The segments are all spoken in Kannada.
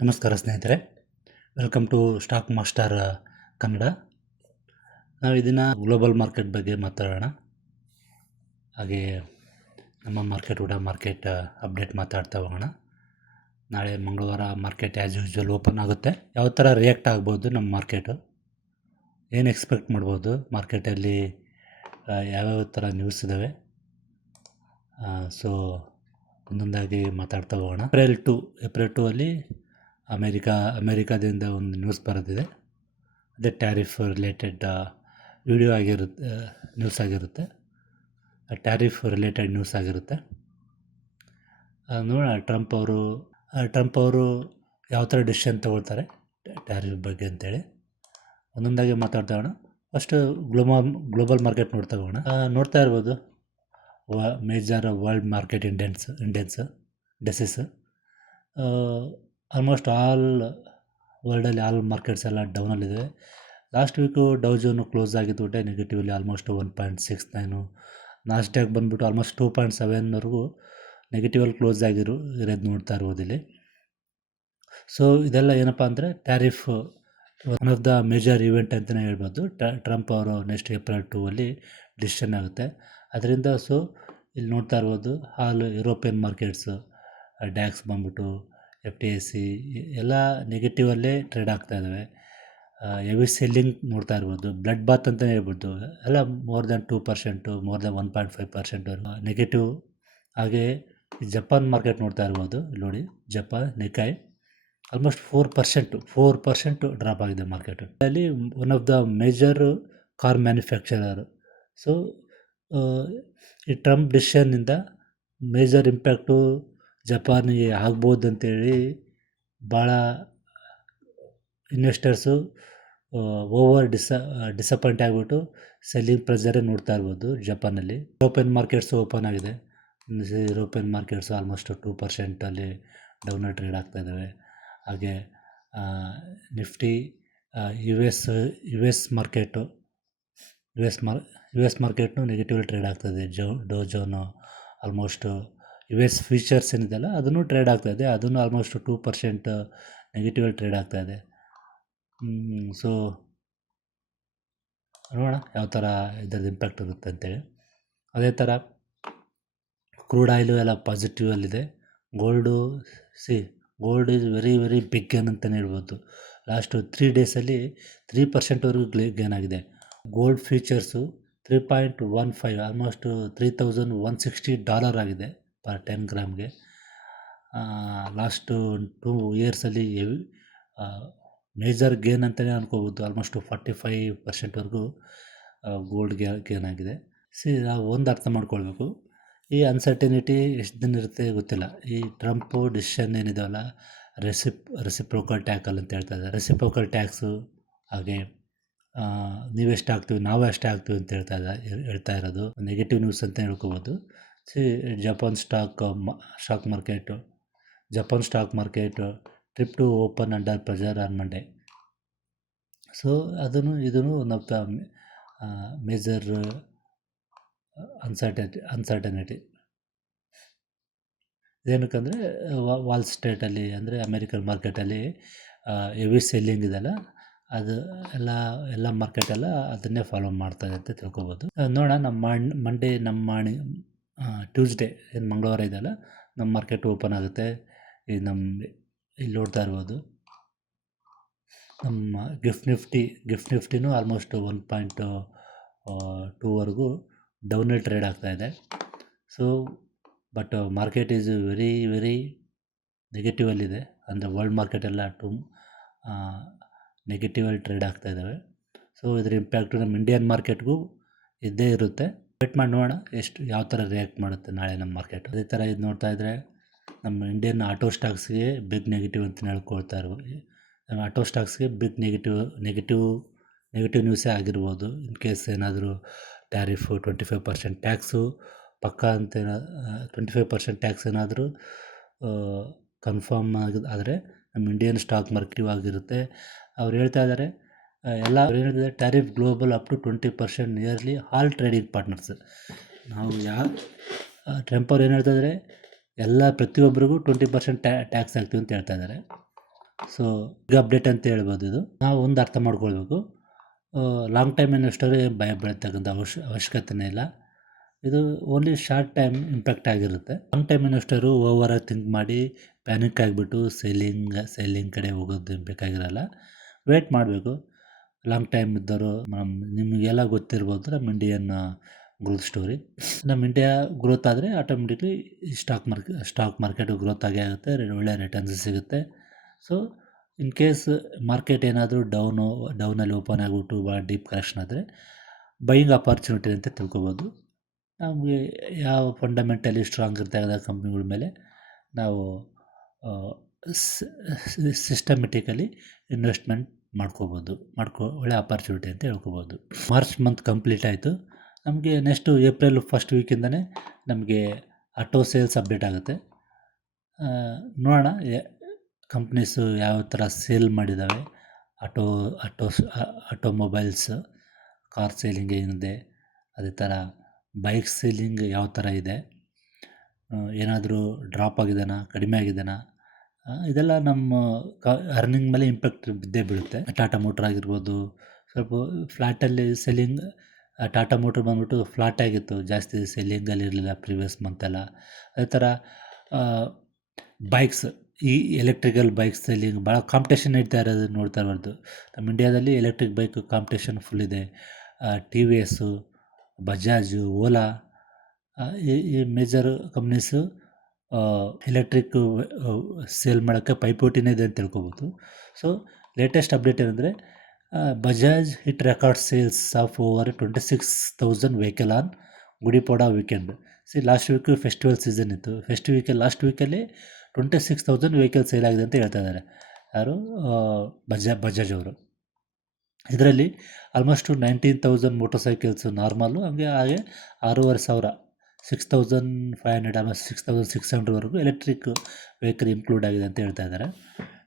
ನಮಸ್ಕಾರ ಸ್ನೇಹಿತರೆ. Welcome to stock master Kannada ನಾವು ಇದನ್ನು ಗ್ಲೋಬಲ್ ಮಾರ್ಕೆಟ್ ಬಗ್ಗೆ ಮಾತಾಡೋಣ. ಹಾಗೆ ನಮ್ಮ ಮಾರ್ಕೆಟ್ ಕೂಡ ಮಾರ್ಕೆಟ್ ಅಪ್ಡೇಟ್ ಮಾತಾಡ್ತಾ ಹೋಗೋಣ. ನಾಳೆ ಮಂಗಳವಾರ ಮಾರ್ಕೆಟ್ ಆ್ಯಸ್ ಯೂಶ್ವಲ್ ಓಪನ್ ಆಗುತ್ತೆ. ಯಾವ ಥರ ರಿಯಾಕ್ಟ್ ಆಗ್ಬೋದು ನಮ್ಮ ಮಾರ್ಕೆಟು ಏನು ಎಕ್ಸ್ಪೆಕ್ಟ್ ಮಾಡ್ಬೋದು? ಮಾರ್ಕೆಟಲ್ಲಿ ಆ, ಯಾವ್ಯಾವ ಥರ ನ್ಯೂಸ್ ಇದ್ದಾವೆ ಸೊ ಒಂದೊಂದಾಗಿ ಮಾತಾಡ್ತಾ ಹೋಗೋಣ. ಏಪ್ರಿಲ್ ಟು ಏಪ್ರಿಲ್ ಟು ಅಲ್ಲಿ ಅಮೇರಿಕಾ, ಅಮೇರಿಕಾದಿಂದ ಒಂದು ನ್ಯೂಸ್ ಬರೋದಿದೆ. ಅದೇ ಟ್ಯಾರಿಫ್ ರಿಲೇಟೆಡ್ ವಿಡಿಯೋ ಆಗಿರುತ್ತೆ ನ್ಯೂಸ್ ಆಗಿರುತ್ತೆ. ಟ್ಯಾರಿಫ್ ರಿಲೇಟೆಡ್ ನ್ಯೂಸ್ ಆಗಿರುತ್ತೆ. ನೋಡೋಣ ಟ್ರಂಪ್ ಅವರು ಟ್ರಂಪ್ ಅವರು ಯಾವ ಥರ ಡಿಸಿಷನ್ ತೊಗೊಳ್ತಾರೆ ಟ್ಯಾರಿಫ್ ಬಗ್ಗೆ ಅಂತೇಳಿ. ಒಂದೊಂದಾಗಿ ಮಾತಾಡ್ತಾ ಹೋಗೋಣ ಫಸ್ಟು ಗ್ಲೋಬಲ್ ಗ್ಲೋಬಲ್ ಮಾರ್ಕೆಟ್ ನೋಡ್ತಾ ಹೋಗೋಣ. ನೋಡ್ತಾ ಇರ್ಬೋದು. ವ major world market indices indices ಡೆಸಿಸ್ almost all ವರ್ಲ್ಡಲ್ಲಿ ಆಲ್ ಮಾರ್ಕೆಟ್ಸ್ ಎಲ್ಲ ಡೌನಲ್ಲಿದೆ last week Dow Jones close ಆಗಿದ್ದು negatively almost one point six nine Nasdaq ಬಂದುಬಿಟ್ಟು ಆಲ್ಮೋಸ್ಟ್ ಟೂ ಪಾಯಿಂಟ್ ಸೆವೆನ್ವರೆಗೂ ನೆಗೆಟಿವಲ್ಲಿ ಕ್ಲೋಸ್ ಆಗಿರು, ಇರೋದು ನೋಡ್ತಾ ಇರ್ಬೋದು ಇಲ್ಲಿ. ಸೊ ಇದೆಲ್ಲ ಏನಪ್ಪ ಅಂದರೆ tariff one of the major event ಅಂತಲೇ ಹೇಳ್ಬೋದು. ಟ್ರಂಪ್ ಅವರು ನೆಕ್ಸ್ಟ್ ಏಪ್ರಿಲ್ ಟೂ ಅಲ್ಲಿ ಡಿಸಿಷನ್ ಆಗುತ್ತೆ. ಅದರಿಂದ ಸೊ ಇಲ್ಲಿ ನೋಡ್ತಾ ಇರ್ಬೋದು ಹಾಲು ಯುರೋಪಿಯನ್ ಮಾರ್ಕೆಟ್ಸು ಡ್ಯಾಕ್ಸ್ ಬಂದ್ಬಿಟ್ಟು ಎಫ್ ಟಿ ಎಸ್ ಸಿ ಎಲ್ಲ ನೆಗೆಟಿವಲ್ಲೇ ಟ್ರೇಡ್ ಆಗ್ತಾ ಇದ್ದಾವೆ ಎವಿ ಸೆಲ್ಲಿಂಗ್ ನೋಡ್ತಾ ಇರ್ಬೋದು ಬ್ಲಡ್ ಬಾತ್ ಅಂತಲೇ ಹೇಳ್ಬೋದು. ಎಲ್ಲ more than two percent more than one point five ಪರ್ಸೆಂಟ್ವರೆಗೂ negative ಹಾಗೆ ಜಪಾನ್ ಮಾರ್ಕೆಟ್ ನೋಡ್ತಾ ಇರ್ಬೋದು. ನೋಡಿ Japan Nikkei almost four percent four percent drop ಆಗಿದೆ ಮಾರ್ಕೆಟು ಅಲ್ಲಿ one of the major car manufacturer so ಈ ಟ್ರಂಪ್ ಡಿಸಿಷನ್ನಿಂದ ಮೇಜರ್ ಇಂಪ್ಯಾಕ್ಟು ಜಪಾನಿಗೆ ಆಗ್ಬೋದು ಅಂತೇಳಿ ಭಾಳ ಇನ್ವೆಸ್ಟರ್ಸು ಓವರ್ ಡಿಸ ಡಿಸಪಾಯಿಂಟ್ ಆಗಿಬಿಟ್ಟು ಸೆಲ್ಲಿಂಗ್ ಪ್ರೆಸರೇ ನೋಡ್ತಾ ಇರ್ಬೋದು ಜಪಾನಲ್ಲಿ. ಯುರೋಪಿಯನ್ ಮಾರ್ಕೆಟ್ಸು ಓಪನ್ ಆಗಿದೆ. ಯುರೋಪಿಯನ್ ಮಾರ್ಕೆಟ್ಸು ಆಲ್ಮೋಸ್ಟ್ ಟೂ ಪರ್ಸೆಂಟಲ್ಲಿ ಡೌನ್ ಟ್ರೇಡ್ ಆಗ್ತಾ ಇದ್ದಾವೆ ಹಾಗೆ Nifty U S U S market U S ಮಾರ್ ಯು ಎಸ್ ಮಾರ್ಕೆಟ್ನು ನೆಗೆಟಿವ್ ಟ್ರೇಡ್ ಆಗ್ತಾಯಿದೆ ಜೋ Dow Jones almost U S futures ಏನಿದೆಯಲ್ಲ, ಅದನ್ನು ಟ್ರೇಡ್ ಆಗ್ತಾಯಿದೆ ಅದನ್ನು ಆಲ್ಮೋಸ್ಟ್ ಟೂ ಪರ್ಸೆಂಟ್ ನೆಗೆಟಿವಲ್ಲಿ ಟ್ರೇಡ್ ಆಗ್ತಾಯಿದೆ ಸೊ ನೋಡೋಣ ಯಾವ ಥರ ಇದ್ರದ್ದು ಇಂಪ್ಯಾಕ್ಟ್ ಇರುತ್ತೆ ಅಂತೇಳಿ ಅದೇ ಥರ ಕ್ರೂಡ್ ಆಯಿಲು ಎಲ್ಲ ಪಾಸಿಟಿವಲ್ಲಿದೆ gold see gold is very very big gain ಅಂತಲೇ ಹೇಳ್ಬೋದು. ಲಾಸ್ಟು ತ್ರೀ ಡೇಸಲ್ಲಿ ತ್ರೀ ಪರ್ಸೆಂಟ್ವರೆಗೂ ಗ್ಲೇ ಗೇನ್ ಆಗಿದೆ. Gold futures three point one five almost three thousand one sixty dollar ಆಗಿದೆ. ಪರ್ ಟೆನ್ ಗ್ರಾಮ್ಗೆ ಲಾಸ್ಟು ಟೂ ಇಯರ್ಸಲ್ಲಿ ಎವಿ ಮೇಜರ್ ಗೇನ್ ಅಂತಲೇ ಅನ್ಕೋಬೋದು. ಆಲ್ಮೋಸ್ಟು ಫಾರ್ಟಿ ಫೈವ್ ಪರ್ಸೆಂಟ್ವರೆಗೂ ಗೋಲ್ಡ್ ಗೇ ಗೇನ್ ಆಗಿದೆ. ಸಿ, ನಾವು ಒಂದು ಅರ್ಥ ಮಾಡ್ಕೊಳ್ಬೇಕು. ಈ ಅನ್ಸರ್ಟಿನಿಟಿ ಎಷ್ಟು ದಿನ ಇರುತ್ತೆ ಗೊತ್ತಿಲ್ಲ. ಈ ಟ್ರಂಪು ಡಿಸಿಷನ್ ಏನಿದಾವಲ್ಲ ರೆಸಿಪ್ ರೆಸಿಪ್ರೋಕಲ್ ಟ್ಯಾಕಲ್ ಅಂತ ಹೇಳ್ತಾ ಇದ್ದಾರೆ. ರೆಸಿಪ್ರೋಕಲ್ ಟ್ಯಾಕ್ಸು ಹಾಗೆ ನೀವೆಷ್ಟು ಹಾಕ್ತೀವಿ ನಾವು ಅಷ್ಟೇ ಹಾಕ್ತೀವಿ ಅಂತ ಹೇಳ್ತಾ ಇದ್ದ ಹೇಳ್ತಾ ಇರೋದು. ನೆಗೆಟಿವ್ ನ್ಯೂಸ್ ಅಂತ ಹೇಳ್ಕೊಬೋದು. See, Japan stock stock market. Japan stock market, trip to open under pressure on Monday. So, ಅದನ್ನು, ಇದನ್ನು one of the major uncertainty uncertainty ಏನಕ್ಕಂದರೆ wall ಸ್ಟೇಟಲ್ಲಿ ಅಂದರೆ ಅಮೇರಿಕನ್ ಮಾರ್ಕೆಟಲ್ಲಿ ಎವಿ ಸೆಲ್ಲಿಂಗ್ ಇದೆಲ್ಲ, ಅದು ಎಲ್ಲ ಎಲ್ಲ ಮಾರ್ಕೆಟೆಲ್ಲ ಅದನ್ನೇ ಫಾಲೋ ಮಾಡ್ತಾರೆ ಅಂತ ತಿಳ್ಕೊಬೋದು. ನೋಡೋಣ, ನಮ್ಮ ಮಂಡೇ ನಮ್ಮ ಮಾಣಿ ಟ್ಯೂಸ್ಡೇ ಏನು ಮಂಗಳವಾರ ಇದೆಯಲ್ಲ ನಮ್ಮ ಮಾರ್ಕೆಟ್ ಓಪನ್ ಆಗುತ್ತೆ. ಇದು ನಮ್ಮ ಇಲ್ಲಿ ನೋಡ್ತಾ ಇರ್ಬೋದು. ನಮ್ಮ ಗಿಫ್ಟ್ ನಿಫ್ಟಿ ಗಿಫ್ಟ್ ನಿಫ್ಟಿನೂ ಆಲ್ಮೋಸ್ಟ್ ಒನ್ ಪಾಯಿಂಟ್ ಟೂವರೆಗೂ ಡೌನಲ್ಲಿ ಟ್ರೇಡ್ ಆಗ್ತಾಯಿದೆ so but market is very very ನೆಗೆಟಿವಲ್ಲಿದೆ ಅಂದರೆ ವರ್ಲ್ಡ್ ಮಾರ್ಕೆಟ್ ಎಲ್ಲ ಟು ನೆಗೆಟಿವಲ್ಲಿ ಟ್ರೇಡ್ ಆಗ್ತಾ ಇದ್ದಾವೆ ಸೊ ಇದ್ರ ಇಂಪ್ಯಾಕ್ಟು ನಮ್ಮ ಇಂಡಿಯನ್ ಮಾರ್ಕೆಟ್ಗೂ ಇದ್ದೇ ಇರುತ್ತೆ. ವೇಟ್ ಮಾಡಿ ನೋಡೋಣ ಎಷ್ಟು ಯಾವ ಥರ ರಿಯಾಕ್ಟ್ ಮಾಡುತ್ತೆ ನಾಳೆ ನಮ್ಮ ಮಾರ್ಕೆಟ್ ಅದೇ ಥರ ಇದು ನೋಡ್ತಾ ಇದ್ದರೆ ನಮ್ಮ ಇಂಡಿಯನ್ ಆಟೋ ಸ್ಟಾಕ್ಸ್ಗೆ ಬಿಗ್ ನೆಗೆಟಿವ್ ಅಂತ ಹೇಳ್ಕೊಳ್ತಾ ಇರ್ಬೋದು ನಮ್ಮ ಆಟೋ ಸ್ಟಾಕ್ಸ್ಗೆ ಬಿಗ್ ನೆಗೆಟಿವ್ ನೆಗೆಟಿವ್ ನೆಗೆಟಿವ್ ನ್ಯೂಸೇ ಆಗಿರ್ಬೋದು. ಇನ್ ಕೇಸ್ ಏನಾದರೂ tariff twenty five percent tax ಪಕ್ಕ ಅಂತ ಟ್ವೆಂಟಿ ಫೈವ್ ಪರ್ಸೆಂಟ್ ಟ್ಯಾಕ್ಸ್ ಏನಾದರೂ ಕನ್ಫರ್ಮ್ ಆಗಿ ಆದರೆ ನಮ್ಮ ಇಂಡಿಯನ್ ಸ್ಟಾಕ್ ಮಾರ್ಕೆಟಿವ್ ಆಗಿರುತ್ತೆ ಅವ್ರು ಹೇಳ್ತಾ ಇದ್ದಾರೆ ಎಲ್ಲ tariff global up to twenty percent nearly all trading partners ನಾವು ಯಾ ಟ್ರಂಪ್ ಅವ್ರು ಏನು ಹೇಳ್ತಾ ಎಲ್ಲ ಪ್ರತಿಯೊಬ್ಬರಿಗೂ ಟ್ವೆಂಟಿ ಪರ್ಸೆಂಟ್ ಟ್ಯಾಕ್ಸ್ ಹಾಕ್ತೀವಿ ಅಂತ ಹೇಳ್ತಾ ಇದ್ದಾರೆ ಸೊ ಈಗ ಅಪ್ಡೇಟ್ ಅಂತ ಹೇಳ್ಬೋದು ಇದು. ನಾವು ಒಂದು ಅರ್ಥ ಮಾಡ್ಕೊಳ್ಬೇಕು. ಲಾಂಗ್ ಟೈಮ್ ಇನ್ವೆಸ್ಟರ್ ಭಯ ಬೀಳ್ತಕ್ಕಂಥ ಅವಶ್ ಅವಶ್ಯಕತೆನೇ ಇಲ್ಲ. ಇದು ಓನ್ಲಿ ಶಾರ್ಟ್ ಟೈಮ್ ಇಂಪ್ಯಾಕ್ಟ್ ಆಗಿರುತ್ತೆ. Long time investor over think ಮಾಡಿ ಪ್ಯಾನಿಕ್ ಆಗಿಬಿಟ್ಟು ಸೇಲಿಂಗ್ ಸೇಲಿಂಗ್ ಕಡೆ ಹೋಗೋದು ಬೇಕಾಗಿರಲ್ಲ. ವೇಟ್ ಮಾಡಬೇಕು. ಲಾಂಗ್ ಟೈಮ್ ಇದ್ದವರು ನಮ್ಮ ನಿಮಗೆಲ್ಲ ಗೊತ್ತಿರ್ಬೋದು ನಮ್ಮ ಇಂಡಿಯನ್ ಗ್ರೋತ್ ಸ್ಟೋರಿ ನಮ್ಮ ಇಂಡಿಯಾ ಗ್ರೋತ್ ಆದರೆ automatically stock ಮಾರ್ಕೆ stock market growth ಆಗೇ ಆಗುತ್ತೆ ಒಳ್ಳೆಯ ಒಳ್ಳೆ ರಿಟರ್ನ್ಸ್ ಸಿಗುತ್ತೆ. ಸೊ ಇನ್ ಕೇಸ್ ಮಾರ್ಕೆಟ್ ಏನಾದರೂ ಡೌನು ಡೌನಲ್ಲಿ ಓಪನ್ ಆಗಿಬಿಟ್ಟು ಭಾಳ ಡೀಪ್ ಕರೆಕ್ಷನ್ ಆದರೆ ಬೈಯಿಂಗ್ ಅಪಾರ್ಚುನಿಟಿ ಅಂತ ತಿಳ್ಕೊಬೋದು. ನಮಗೆ ಯಾವ ಫಂಡಮೆಂಟಲಿ ಸ್ಟ್ರಾಂಗ್ ಇರ್ತಕ್ಕಂಥ ಕಂಪ್ನಿಗಳ ಮೇಲೆ ನಾವು ಸಿಸ್ಟಮೆಟಿಕಲಿ ಇನ್ವೆಸ್ಟ್ಮೆಂಟ್ ಮಾಡ್ಕೋಬೋದು ಮಾಡ್ಕೊ ಒಳ್ಳೆ ಅಪಾರ್ಚುನಿಟಿ ಅಂತ ಹೇಳ್ಕೋಬೋದು. ಮಾರ್ಚ್ ಮಂತ್ ಕಂಪ್ಲೀಟ್ ಆಯಿತು. ನಮಗೆ ನೆಕ್ಸ್ಟು ಏಪ್ರಿಲ್ ಫಸ್ಟ್ ವೀಕಿಂದನೇ ನಮಗೆ ಆಟೋ ಸೇಲ್ಸ್ ಅಪ್ಡೇಟ್ ಆಗುತ್ತೆ. ನೋಡೋಣ ಕಂಪ್ನೀಸು ಯಾವ ಥರ sale ಮಾಡಿದ್ದಾವೆ auto autos automobiles car selling ಏನಿದೆ ಅದೇ ಥರ ಬೈಕ್ ಸೇಲಿಂಗ್ ಯಾವ ಥರ ಇದೆ. ಏನಾದರೂ ಡ್ರಾಪ್ ಆಗಿದೆನಾ ಕಡಿಮೆ ಆಗಿದೆನಾ? ಆ, ಇದೆಲ್ಲ ನಮ್ಮ ಕ ಅರ್ನಿಂಗ್ ಮೇಲೆ ಇಂಪ್ಯಾಕ್ಟ್ ಬಿದ್ದೇ ಬೀಳುತ್ತೆ. ಟಾಟಾ ಮೋಟ್ರ್ ಆಗಿರ್ಬೋದು, ಸ್ವಲ್ಪ ಫ್ಲ್ಯಾಟಲ್ಲಿ ಸೆಲ್ಲಿಂಗ್ ಟಾಟಾ ಮೋಟ್ರ್ ಬಂದ್ಬಿಟ್ಟು ಫ್ಲಾಟ್ ಆಗಿತ್ತು. ಜಾಸ್ತಿ ಸೆಲ್ಲಿಂಗಲ್ಲಿ ಇರಲಿಲ್ಲ ಪ್ರೀವಿಯಸ್ ಮಂತೆಲ್ಲ ಅದೇ ಥರ ಬೈಕ್ಸ್ ಈ ಎಲೆಕ್ಟ್ರಿಕಲ್ ಬೈಕ್ಸ್ ಸೆಲ್ಲಿಂಗ್ ಭಾಳ ಕಾಂಪಿಟೇಷನ್ ನಡೀತಾ ಇರೋದು ನೋಡ್ತಾ ಇರೋದು ನಮ್ಮ ಇಂಡಿಯಾದಲ್ಲಿ ಎಲೆಕ್ಟ್ರಿಕ್ ಬೈಕ್ ಕಾಂಪಿಟೇಷನ್ ಫುಲ್ ಇದೆ. T V S Bajaj Ola ಈ ಮೇಜರ್ ಕಂಪ್ನೀಸು ಎಲೆಕ್ಟ್ರಿಕ್ ಸೇಲ್ ಮಾಡೋಕ್ಕೆ ಪೈಪೋಟಿನೇ ಇದೆ ಅಂತ ತಿಳ್ಕೊಬೋದು. ಸೊ ಲೇಟೆಸ್ಟ್ ಅಪ್ಡೇಟ್ ಏನಂದರೆ Bajaj hit record sales of over twenty six thousand vehicle on ಗುಡಿಪೋಡ weekend C last week festival season ಇತ್ತು. ಫೆಸ್ಟ್ ವೀಕಲ್ಲಿ ಲಾಸ್ಟ್ ವೀಕಲ್ಲಿ twenty six thousand vehicle sale ಆಗಿದೆ ಅಂತ ಹೇಳ್ತಾ ಇದ್ದಾರೆ. ಯಾರು? ಬಜಾ ಬಜಾಜ್ ಅವರು. ಇದರಲ್ಲಿ almost nineteen thousand motorcycles normal ಹಾಗೆ ಹಾಗೆ ಆರೂವರೆ ಸಾವಿರ ಸಿಕ್ಸ್ ತೌಸಂಡ್ ಫೈವ್ ಹಂಡ್ರೆಡ್ ಆಮೇಲೆ ಸಿಕ್ಸ್ ತೌಸಂಡ್ ಸಿಕ್ಸ್ ಹಂಡ್ರೆಡ್ವರೆಗೂ ಎಲೆಕ್ಟ್ರಿಕ್ ವೆಹಿಕಲ್ ಇನ್ಕ್ಲೂಡ್ ಆಗಿದೆ ಅಂತ ಹೇಳ್ತಾ ಇದ್ದಾರೆ.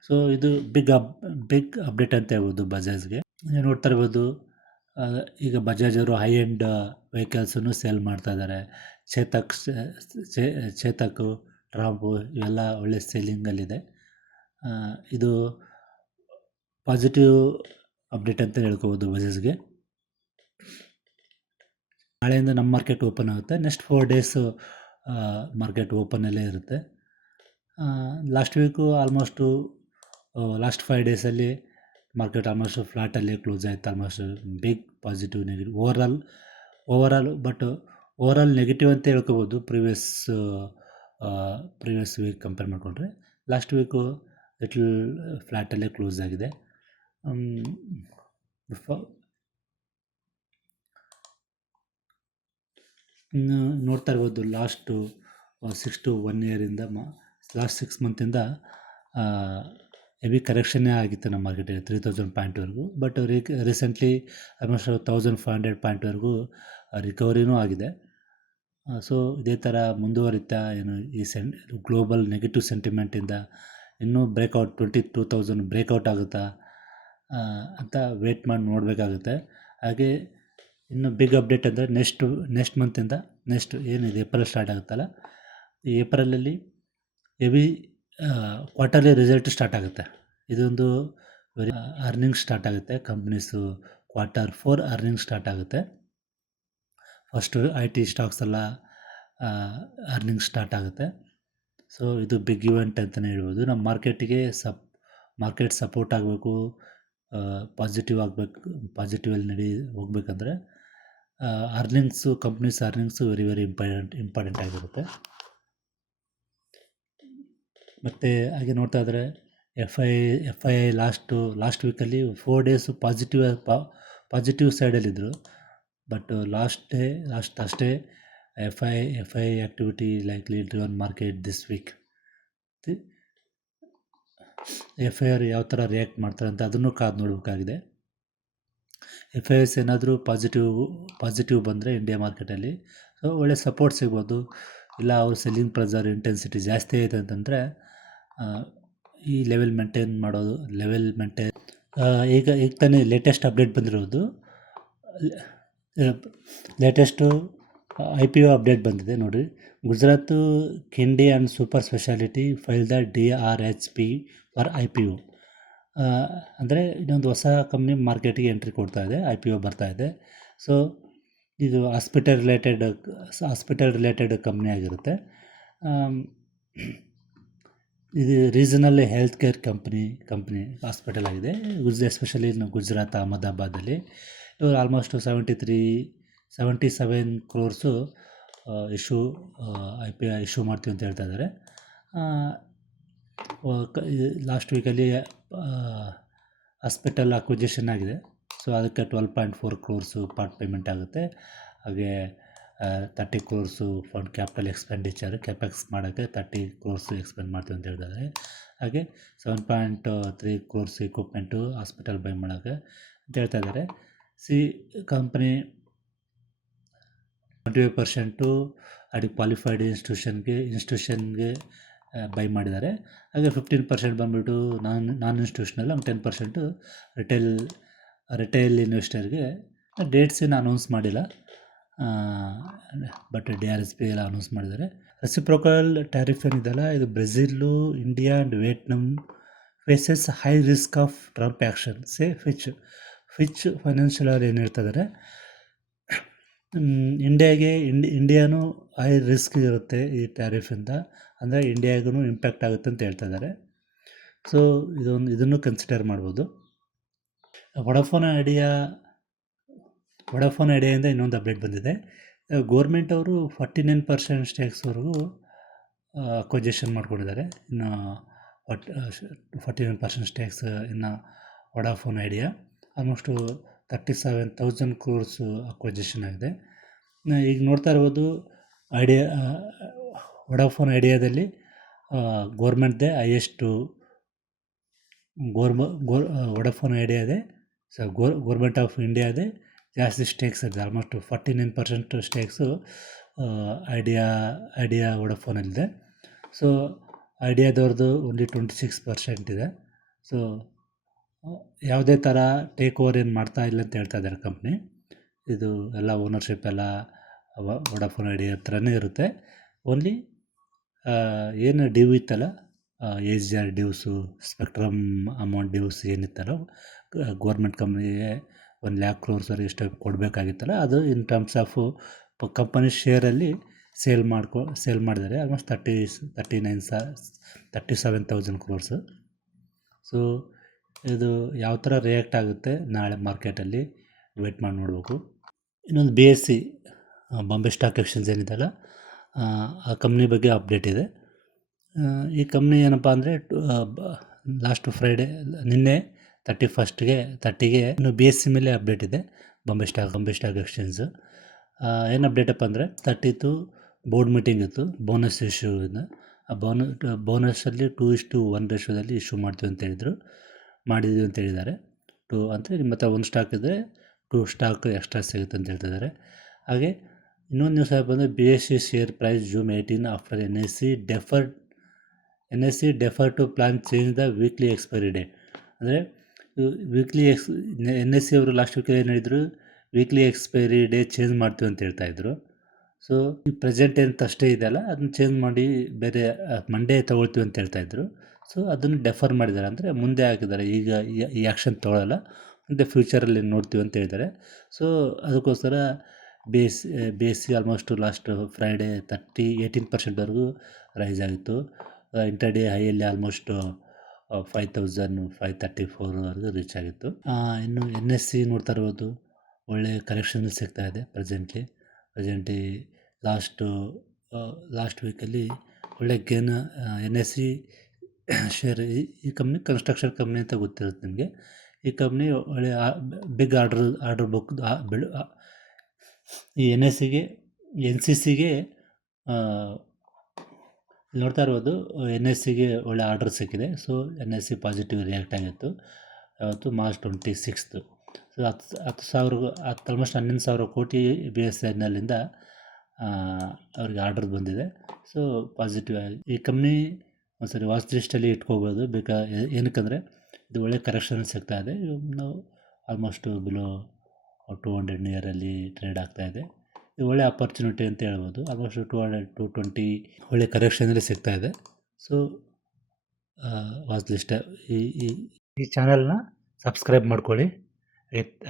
ಸೊ ಇದು ಬಿಗ್ ಅಪ್ ಬಿಗ್ ಅಪ್ಡೇಟ್ ಅಂತ ಹೇಳ್ಬೋದು ಬಜಾಜ್ಗೆ ನೀವು ನೋಡ್ತಾ ಇರ್ಬೋದು ಈಗ ಬಜಾಜ್ ಅವರು ಹೈ ಎಂಡ್ ವೆಹಿಕಲ್ಸನ್ನು ಸೇಲ್ ಮಾಡ್ತಾ ಇದ್ದಾರೆ. ಚೇತಕ್ ಚೇತಕ್ ಟ್ರಾಂಪು ಇವೆಲ್ಲ ಒಳ್ಳೆ ಸೇಲಿಂಗಲ್ಲಿದೆ ಇದು ಪಾಸಿಟಿವ್ ಅಪ್ಡೇಟ್ ಅಂತ ಹೇಳ್ಕೋಬೋದು ಬಜಾಜ್ಗೆ ನಾಳೆಯಿಂದ ನಮ್ಮ ಮಾರ್ಕೆಟ್ ಓಪನ್ ಆಗುತ್ತೆ. ನೆಕ್ಸ್ಟ್ ಫೋರ್ ಡೇಸು ಮಾರ್ಕೆಟ್ ಓಪನಲ್ಲೇ ಇರುತ್ತೆ. Last week almost last five ಡೇಸಲ್ಲಿ ಮಾರ್ಕೆಟ್ ಆಲ್ಮೋಸ್ಟ್ ಫ್ಲಾಟಲ್ಲಿ ಕ್ಲೋಸ್ ಆಯಿತು. Almost big positive negative overall overall but overall negative ಅಂತ ಹೇಳ್ಕೋಬೋದು ಪ್ರಿವಿಯಸ್ ಪ್ರಿವಿಯಸ್ ವೀಕ್ ಕಂಪೇರ್ ಮಾಡಿಕೊಂಡ್ರೆ. ಲಾಸ್ಟ್ ವೀಕು ಲಿಟ್ಲ್ ಫ್ಲ್ಯಾಟಲ್ಲೇ ಕ್ಲೋಸ್ ಆಗಿದೆ. ಇನ್ನು ನೋಡ್ತಾ ಇರ್ಬೋದು ಲಾಸ್ಟು ಸಿಕ್ಸ್ ಟು ಒನ್ ಇಯರಿಂದ ಮ ಲಾಸ್ಟ್ ಸಿಕ್ಸ್ ಮಂತಿಂದ ಹೆವಿ ಕರೆಕ್ಷನ್ನೇ ಆಗಿತ್ತು ನಮ್ಮ ಮಾರ್ಕೆಟಲ್ಲಿ three thousand ಪಾಯಿಂಟ್ವರೆಗೂ but recently almost thousand five hundred ಪಾಯಿಂಟ್ವರೆಗೂ ರಿಕವರಿನೂ ಆಗಿದೆ. ಸೊ ಇದೇ ಥರ ಮುಂದುವರಿತಾ ಏನು ಈ ಸೆನ್ ಗ್ಲೋಬಲ್ ನೆಗೆಟಿವ್ ಸೆಂಟಿಮೆಂಟಿಂದ ಇನ್ನೂ breakout twenty two thousand breakout ಆಗುತ್ತಾ ಅಂತ ವೇಟ್ ಮಾಡಿ ನೋಡಬೇಕಾಗುತ್ತೆ. ಹಾಗೆ ಇನ್ನು ಬಿಗ್ ಅಪ್ಡೇಟ್ ಅಂದರೆ ನೆಕ್ಸ್ಟು ನೆಕ್ಸ್ಟ್ ಮಂತಿಂದ ನೆಕ್ಸ್ಟ್ ಏನಿದೆ ಏಪ್ರಿಲ್ ಸ್ಟಾರ್ಟ್ ಆಗುತ್ತಲ್ಲ? ಈ ಏಪ್ರಿಲಲ್ಲಿ ಎವಿ ಕ್ವಾರ್ಟರ್ಲಿ ರಿಸಲ್ಟ್ ಸ್ಟಾರ್ಟ್ ಆಗುತ್ತೆ. ಇದೊಂದು ವೆರಿ ಅರ್ನಿಂಗ್ ಸ್ಟಾರ್ಟ್ ಆಗುತ್ತೆ. Companies quarter four earning start ಆಗುತ್ತೆ. ಫಸ್ಟು ಐ ಟಿ ಸ್ಟಾಕ್ಸ್ ಎಲ್ಲ ಅರ್ನಿಂಗ್ ಸ್ಟಾರ್ಟ್ ಆಗುತ್ತೆ. ಸೊ ಇದು ಬಿಗ್ ಇವೆಂಟ್ ಅಂತಲೇ ಹೇಳ್ಬೋದು. ನಮ್ಮ ಮಾರ್ಕೆಟಿಗೆ ಸಪ್ ಮಾರ್ಕೆಟ್ ಸಪೋರ್ಟ್ ಆಗಬೇಕು ಪಾಸಿಟಿವ್ ಆಗಬೇಕು ಪಾಸಿಟಿವಲ್ಲಿ ನಡಿ, ಹೋಗ್ಬೇಕಂದ್ರೆ earnings companies earnings very very important important ಆಗಿರುತ್ತೆ. ಮತ್ತು ಹಾಗೆ ನೋಡ್ತಾ ಇದ್ದರೆ F I F I last last ವೀಕಲ್ಲಿ ಫೋರ್ ಡೇಸು ಪಾಸಿಟಿವ್ ಪಾಸಿಟಿವ್ ಸೈಡಲ್ಲಿದ್ದರು ಬಟ್ ಲಾಸ್ಟ್ ಡೇ ಲಾಸ್ಟ್ ಅಷ್ಟೇ F I F I activity likely driven market this week F I R ಯಾವ ಥರ ರಿಯಾಕ್ಟ್ ಮಾಡ್ತಾರೆ ಅಂತ ಅದನ್ನು ಕಾದು ನೋಡಬೇಕಾಗಿದೆ. ಎಫ್ ಐ ಎಸ್ ಏನಾದರೂ ಪಾಸಿಟಿವ್ ಪಾಸಿಟಿವ್ ಬಂದರೆ ಇಂಡಿಯಾ ಮಾರ್ಕೆಟಲ್ಲಿ ಸೊ ಒಳ್ಳೆ ಸಪೋರ್ಟ್ ಸಿಗ್ಬೋದು. ಇಲ್ಲ, ಅವ್ರ ಸೆಲ್ಲಿಂಗ್ ಪ್ರೆಸರ್ ಇಂಟೆನ್ಸಿಟಿ ಜಾಸ್ತಿ ಆಯಿತು ಅಂತಂದರೆ ಈ ಲೆವೆಲ್ ಮೇಂಟೈನ್ ಮಾಡೋದು ಲೆವೆಲ್ ಮೇಂಟೈನ್ ಈಗ ಈಗ ತಾನೇ ಲೇಟೆಸ್ಟ್ ಅಪ್ಡೇಟ್ ಬಂದಿರೋದು. Latest I P O update ಬಂದಿದೆ ನೋಡಿರಿ. ಗುಜರಾತು ಕಿಂಡಿ and super speciality file the D R H P for I P O ಅಂದರೆ ಇನ್ನೊಂದು ಹೊಸ ಕಂಪ್ನಿ ಮಾರ್ಕೆಟಿಗೆ ಎಂಟ್ರಿ ಕೊಡ್ತಾ ಇದೆ ಐ ಪಿ ಒ ಬರ್ತಾ ಇದೆ. ಸೊ ಇದು hospital related hospital related company ಆಗಿರುತ್ತೆ. ಇದು regional health care company company hospital ಆಗಿದೆ. ಗುಜ್ ಎಸ್ಪೆಷಲಿ ಗುಜರಾತ್, ಅಹಮದಾಬಾದಲ್ಲಿ. ಇವರು almost seventy three seventy seven crores issue I P issue ಮಾಡ್ತೀವಿ ಅಂತ ಹೇಳ್ತಾ ಇದ್ದಾರೆ. ಲಾಸ್ಟ್ ವೀಕಲ್ಲಿ ಹಾಸ್ಪಿಟಲ್ ಅಕ್ವಿಜೇಷನ್ ಆಗಿದೆ. ಸೊ ಅದಕ್ಕೆ twelve point four crores part payment ಆಗುತ್ತೆ. ಹಾಗೆ thirty crores fund capital expenditure capex ಮಾಡೋಕ್ಕೆ ತರ್ಟಿ ಕ್ರೋರ್ಸು ಎಕ್ಸ್ಪೆಂಡ್ ಮಾಡ್ತೀವಿ ಅಂತ ಹೇಳಿದ್ರೆ ಹಾಗೆ seven point three crores equipment hospital buy ಮಾಡೋಕ್ಕೆ ಅಂತ ಹೇಳ್ತಾ ಇದ್ದಾರೆ. C company twenty five percent ಅಡಿ ಕ್ವಾಲಿಫೈಡ್ ಇನ್ಸ್ಟಿಟ್ಯೂಷನ್ಗೆ ಇನ್ಸ್ಟಿಟ್ಯೂಷನ್ಗೆ ಬೈ ಮಾಡಿದ್ದಾರೆ. ಹಾಗೆ ಫಿಫ್ಟೀನ್ ಪರ್ಸೆಂಟ್ ಬಂದುಬಿಟ್ಟು ನಾನ್ ನಾನ್ ಇನ್ಸ್ಟಿಟ್ಯೂಷನಲ್ ಒಂದು ಟೆನ್ ಪರ್ಸೆಂಟು ರಿಟೇಲ್ ರಿಟೇಲ್ ಇನ್ವೆಸ್ಟರ್ಗೆ ಡೇಟ್ಸ್ ಏನು ಅನೌನ್ಸ್ ಮಾಡಿಲ್ಲ. But D R S P ಎಲ್ಲ ಅನೌನ್ಸ್ ಮಾಡಿದ್ದಾರೆ. ರೆಸಿಪ್ರೋಕಲ್ ಟ್ಯಾರಿಫ್ ಏನಿದೆಯಲ್ಲ, ಇದು Brazil, India and Vietnam faces high risk of Trump action say Fitch Fitch financial ಅವ್ರು ಏನು ಹೇಳ್ತಾ ಇದ್ದಾರೆ? ಇಂಡಿಯಾಗೆ, ಇಂಡಿ, ಇಂಡಿಯಾನೂ ಹೈ ರಿಸ್ಕ್ ಇರುತ್ತೆ ಈ ಟ್ಯಾರಿಫಿಂದ ಅಂದರೆ ಇಂಡಿಯಾಗೂ ಇಂಪ್ಯಾಕ್ಟ್ ಆಗುತ್ತೆ ಅಂತ ಹೇಳ್ತಾ ಇದ್ದಾರೆ ಸೊ ಇದೊಂದು, ಇದನ್ನು ಕನ್ಸಿಡರ್ ಮಾಡ್ಬೋದು. ವಡಾಫೋನ್ ಐಡಿಯಾ ವಡಾಫೋನ್ ಐಡಿಯಾಯಿಂದ ಇನ್ನೊಂದು ಅಪ್ಡೇಟ್ ಬಂದಿದೆ. ಗೋರ್ಮೆಂಟ್ ಅವರು ಫಾರ್ಟಿ ನೈನ್ ಪರ್ಸೆಂಟ್ ಸ್ಟೇಕ್ಸ್ವರೆಗೂ ಅಕ್ವಜೇಷನ್ ಮಾಡ್ಕೊಂಡಿದ್ದಾರೆ. ಇನ್ನು ಫಾರ್ಟಿ ನೈನ್ ಪರ್ಸೆಂಟ್ ಸ್ಟೇಕ್ಸ್ ಇನ್ನು Vodafone Idea almost thirty seven thousand crores acquisition ಆಗಿದೆ. ಈಗ ನೋಡ್ತಾ ಇರ್ಬೋದು, ಐಡಿಯಾ ವಡಾಫೋನ್ ಐಡಿಯಾದಲ್ಲಿ ಗೋರ್ಮೆಂಟ್ದೇ ಹೈಯೆಸ್ಟು ಗೋರ್ಮ ಗೋರ್ ವಡಾಫೋನ್ ಐಡಿಯಾದೆ ಸೊ ಗೋರ್ ಗೋರ್ಮೆಂಟ್ ಆಫ್ ಇಂಡಿಯಾದೇ ಜಾಸ್ತಿ ಸ್ಟೇಕ್ಸ್ ಇದೆ, almost forty nine percent stakes Idea Idea ವಡಾಫೋನಲ್ಲಿದೆ. So, ಐಡಿಯಾದವ್ರದ್ದು ಓನ್ಲಿ ಟ್ವೆಂಟಿ ಸಿಕ್ಸ್ ಪರ್ಸೆಂಟ್ ಇದೆ. ಸೊ ಯಾವುದೇ ಥರ ಟೇಕ್ ಓವರ್ ಏನು ಮಾಡ್ತಾ ಇಲ್ಲ ಅಂತ ಹೇಳ್ತಾ ಇದ್ದಾರೆ ಕಂಪ್ನಿ ಇದು ಎಲ್ಲ ಓನರ್ಶಿಪ್ ಎಲ್ಲ ವೊಡಾಫೋನ್ ಐಡಿಯಾ ಹತ್ರನೇ ಇರುತ್ತೆ. ಓನ್ಲಿ ಏನು ಡ್ಯೂ ಇತ್ತಲ್ಲ A G R dues spectrum amount dues ಏನಿತ್ತಲ್ಲ government ಕಂಪ್ನಿಗೆ ಒಂದು ಲ್ಯಾಕ್ ಕ್ರೋರ್ಸ್ವರೆಗೆ ಎಷ್ಟು ಕೊಡಬೇಕಾಗಿತ್ತಲ್ಲ, ಅದು ಇನ್ ಟರ್ಮ್ಸ್ ಆಫ್ ಕಂಪನಿ ಶೇರಲ್ಲಿ ಸೇಲ್ ಮಾಡ್ಕೊ ಸೇಲ್ ಮಾಡಿದ್ದಾರೆ. ಆಲ್ಮೋಸ್ಟ್ ತರ್ಟಿ ತರ್ಟಿ ನೈನ್ ಸ thirty seven thousand crores so ಇದು ಯಾವ ಥರ ರಿಯಾಕ್ಟ್ ಆಗುತ್ತೆ ನಾಳೆ ಮಾರ್ಕೆಟಲ್ಲಿ ವೇಟ್ ಮಾಡಿ ನೋಡಬೇಕು. ಇನ್ನೊಂದು B S C Bombay stock exchange ಏನಿದೆಯಲ್ಲ ಆ, ಕಂಪ್ನಿ ಬಗ್ಗೆ ಅಪ್ಡೇಟ್ ಇದೆ. ಈ ಕಂಪ್ನಿ ಏನಪ್ಪ ಅಂದರೆ ಲಾಸ್ಟ್ ಫ್ರೈಡೇ ನಿನ್ನೆ ತರ್ಟಿ ಫಸ್ಟ್ಗೆ ತರ್ಟಿಗೆ ಇನ್ನು ಬಿ ಎಸ್ ಸಿ ಮೇಲೆ ಅಪ್ಡೇಟ್ ಇದೆ Bombay stock Bombay stock exchange ಏನು ಅಪ್ಡೇಟಪ್ಪ ಅಂದರೆ ತರ್ಟಿತು ಬೋರ್ಡ್ ಮೀಟಿಂಗ್ ಇತ್ತು ಬೋನಸ್ ಇಶ್ಯೂ ಆ ಬೋನ ಬೋನಸಲ್ಲಿ ಟೂ ಇಷ್ಟು ಒನ್ ರೇಷೋದಲ್ಲಿ ಇಶ್ಯೂ ಮಾಡ್ತೀವಿ ಅಂತ ಹೇಳಿದರು. ಮಾಡಿದ್ವಿ ಅಂತ ಹೇಳಿದ್ದಾರೆ. ಟು ಅಂದರೆ ನಿಮ್ಮ ಹತ್ರ ಒಂದು ಸ್ಟಾಕ್ ಇದ್ದರೆ ಟು ಸ್ಟಾಕ್ ಎಕ್ಸ್ಟ್ರಾ ಸಿಗುತ್ತೆ ಅಂತ ಹೇಳ್ತಿದ್ದಾರೆ ಹಾಗೆ ಇನ್ನೊಂದು ನ್ಯೂಸ್ ಬಂದರೆ B S C share price zoom eighteen after N S C deferred N S C defer to plan change the weekly expiry day ಅಂದರೆ ವೀಕ್ಲಿ ಎಕ್ಸ್ ಎನ್ ಎಸ್ ಸಿ ಅವರು ಲಾಸ್ಟ್ ವೀಕಲ್ಲಿ ಏನು ಹೇಳಿದರು? ವೀಕ್ಲಿ ಎಕ್ಸ್ಪೈರಿ ಡೇ ಚೇಂಜ್ ಮಾಡ್ತೀವಿ ಅಂತ ಹೇಳ್ತಾಯಿದ್ರು ಸೊ ಈ ಪ್ರೆಸೆಂಟ್ ಏನು ಅಷ್ಟೇ ಇದೆಯಲ್ಲ, ಅದನ್ನ ಚೇಂಜ್ ಮಾಡಿ ಬೇರೆ ಮಂಡೇ ತೊಗೊಳ್ತೀವಿ ಅಂತ ಹೇಳ್ತಾ ಹೇಳ್ತಾಯಿದ್ರು ಸೊ ಅದನ್ನು ಡೆಫರ್ ಮಾಡಿದ್ದಾರೆ. ಅಂದರೆ ಮುಂದೆ ಹಾಕಿದ್ದಾರೆ. ಈಗ ಈ- ಆ್ಯಕ್ಷನ್ ತೊಗೊಳ್ಳಲ್ಲ ಮುಂದೆ ಫ್ಯೂಚರಲ್ಲಿ ನೋಡ್ತೀವಿ ಅಂತ ಹೇಳಿದ್ದಾರೆ. ಸೊ ಅದಕ್ಕೋಸ್ಕರ ಬೇಸ್, ಬೇಸಿ C almost last Friday thirty eighteen ಪರ್ಸೆಂಟ್ವರೆಗೂ rise ಆಗಿತ್ತು. Intraday ಹೈಯಲ್ಲಿ almost five thousand five thirty ಫೋರ್ವರೆಗೂ reach ಆಗಿತ್ತು. ಇನ್ನು ಎನ್ ಎಸ್ ಸಿ ನೋಡ್ತಾ ಇರ್ಬೋದು. ಒಳ್ಳೆ ಕಲೆಕ್ಷನ್ ಸಿಗ್ತಾ ಇದೆ ಪ್ರೆಸೆಂಟ್ಲಿ ಪ್ರೆಸೆಂಟ್ಲಿ ಲಾಸ್ಟು ಲಾಸ್ಟ್ ವೀಕಲ್ಲಿ ಒಳ್ಳೆ gain N S C share ಈ ಕಂಪ್ನಿ ಕನ್ಸ್ಟ್ರಕ್ಷನ್ ಕಂಪ್ನಿ ಅಂತ ಗೊತ್ತಿರುತ್ತೆ ನಿಮಗೆ. ಈ ಕಂಪ್ನಿ ಒಳ್ಳೆ ಬಿಗ್ ಆರ್ಡ್ರ್ ಆರ್ಡ್ರ್ ಬುಕ್ ಬೆಳು ಈ ಎನ್ ಎಸ್ ಸಿಗೆ ಎನ್ ಸಿ ಸಿಗೆ ನೋಡ್ತಾ ಇರ್ಬೋದು ಎನ್ ಎಸ್ ಸಿಗೆ ಒಳ್ಳೆ ಆರ್ಡ್ರ್ ಸಿಕ್ಕಿದೆ. So N S C positive react ಆಗಿತ್ತು. ಅವತ್ತು ಮಾರ್ಚ್ ಟ್ವೆಂಟಿ ಸಿಕ್ಸ್ತು ಸೊ ಹತ್ತು ಹತ್ತು ಸಾವಿರ, ಹತ್ತು ಆಲ್ಮೋಸ್ಟ್ ಹನ್ನೊಂದು ಸಾವಿರ ಕೋಟಿ ಬಿ ಎಸ್ ಎನ್ ಎಲ್ಲಿಂದ ಅವ್ರಿಗೆ ಆರ್ಡರ್ ಬಂದಿದೆ. ಸೊ ಪಾಸಿಟಿವ್ ಆಗಿ ಈ ಕಂಪ್ನಿ ಒಂದ್ಸರಿ ವಾಚ್ ಲಿಸ್ಟಲ್ಲಿ ಇಟ್ಕೋಬೋದು. ಬೇಕಾ ಏನಕ್ಕಂದರೆ ಇದು ಒಳ್ಳೆ ಕರೆಕ್ಷನ್ ಸಿಗ್ತಾ ಇದೆ. ನಾವು ಆಲ್ಮೋಸ್ಟು ಬಿಲೋ ಟು ಹಂಡ್ರೆಡ್ ನಿಯರಲ್ಲಿ ಟ್ರೇಡ್ ಆಗ್ತಾ ಇದೆ. ಇದು ಒಳ್ಳೆ ಅಪರ್ಚುನಿಟಿ ಅಂತ ಹೇಳ್ಬೋದು. Almost two hundred two twenty ಒಳ್ಳೆ ಕರೆಕ್ಷನಲ್ಲಿ ಸಿಗ್ತಾ ಇದೆ. ಸೊ ವಾಚ್ ಲಿಸ್ಟ್ ಈ ಈ ಚಾನಲ್ನ ಸಬ್ಸ್ಕ್ರೈಬ್ ಮಾಡ್ಕೊಳ್ಳಿ.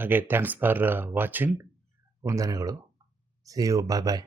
ಹಾಗೆ ಥ್ಯಾಂಕ್ಸ್ ಫಾರ್ ವಾಚಿಂಗ್ ವಂದನೆಗಳು. See you bye bye